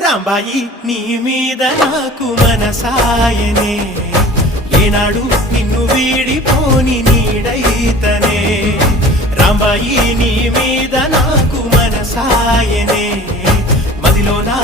రాంబాయి నీ మీద నాకు మనసాయనే, ఏనాడు నిన్ను వీడిపోని నీడైతనే. రాంబాయి నీ మీద నాకు మనసాయనే, మదిలో నా